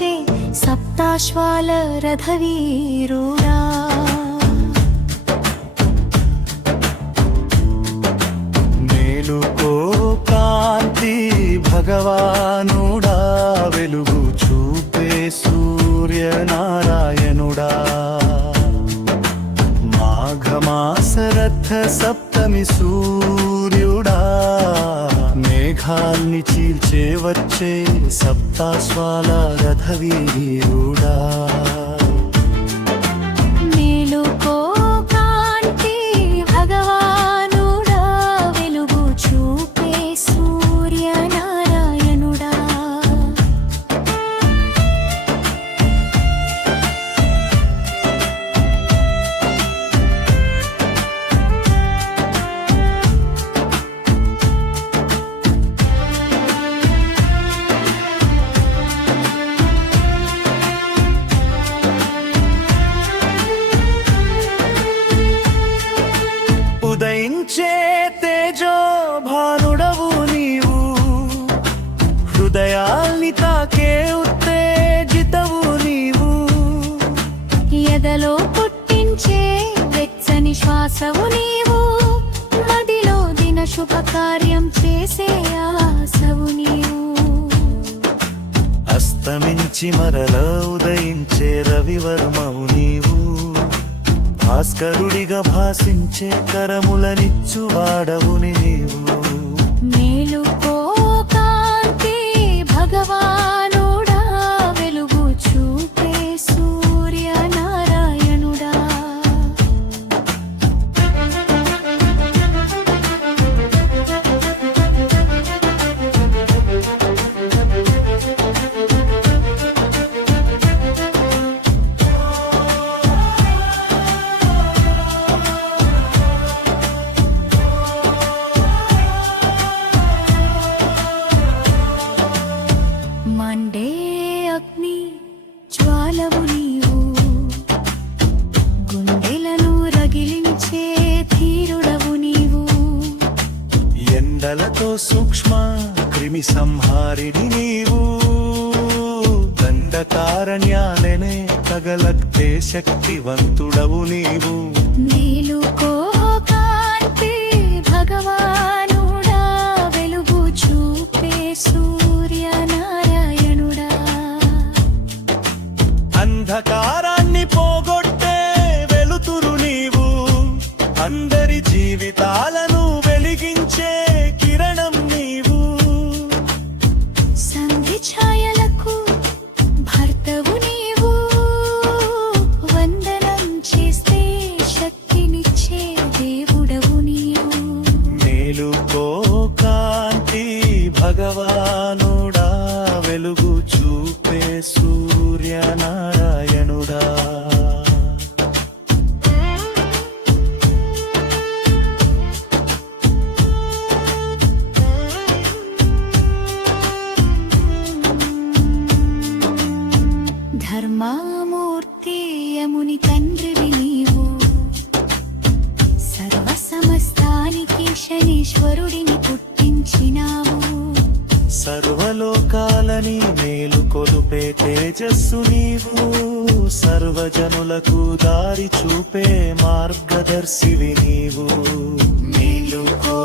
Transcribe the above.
నడిపించే సప్తాశ్వాల రథవీరుడా. మేలుకో కాంతి భగవానుడా, వెలుగు చూపే సూర్యనారాయణుడా. మాఘమాసరథ సప్తమి సూర్యుడా, మేఘాల్ని చీల్చే వచ్చే సప్తాశ్వాల రథవీరుడా. మేలుకో కాంతి భగవానుడా, వెలుగు చూపే సూర్యనారాయణుడా. ఉదయించే తేజో భానుడవు నీవు, హృదయాల్ని తాకే ఉత్తేజితవు నీవు. ఎదలో పుట్టించే వెచ్చని శ్వాసవు నీవు, మదిలో దిన శుభకార్యం చేసే ఆశవు నీవు. అస్తమించి మరల ఉదయించే రవివర్మవు నీవు, భాస్కరుడిగా భాసించే కరములనిచ్చు వాడవు నీవు. మేలుకో కాంతి భగవానుడా, వెలుగు చూపే సూర్యనారాయణుడా. మండే అగ్ని జ్వాలవు నీవు, గుండెలను రగిలించే ధీరుడవు నీవు. ఎండలతో సూక్ష్మ క్రిమి సంహారిణి నీవు, దండకారణ్యాలనే తగలక్తే శక్తివంతుడవు నీవు. మేలుకో కాంతి భగవానుడా, వెలుగు చూపే సూర్యనారాయణుడా. అంధకారాన్ని పోగొట్టే వెలుతురు నీవు, అందరి జీవితాలను వెలిగించే కిరణం నీవు. సంధి ఛాయలకు భర్తవు నీవు, వందనం చేస్తే శక్తినిచ్చే దేవుడవు నీవు. మేలుకో కాంతి భగవానుడా, వెలుగు చూపే సూర్యనారాయణుడా. ధర్మామూర్తి యముని తండ్రివి నీవు, సర్వ సమస్తానికి శనీశ్వరుడిని పుట్టించినావు. సర్వలోకాలని మేలు కొలుపే తేజస్సు నీవు, సర్వజనులకు దారి చూపే మార్గదర్శివి నీవు. మేలుకో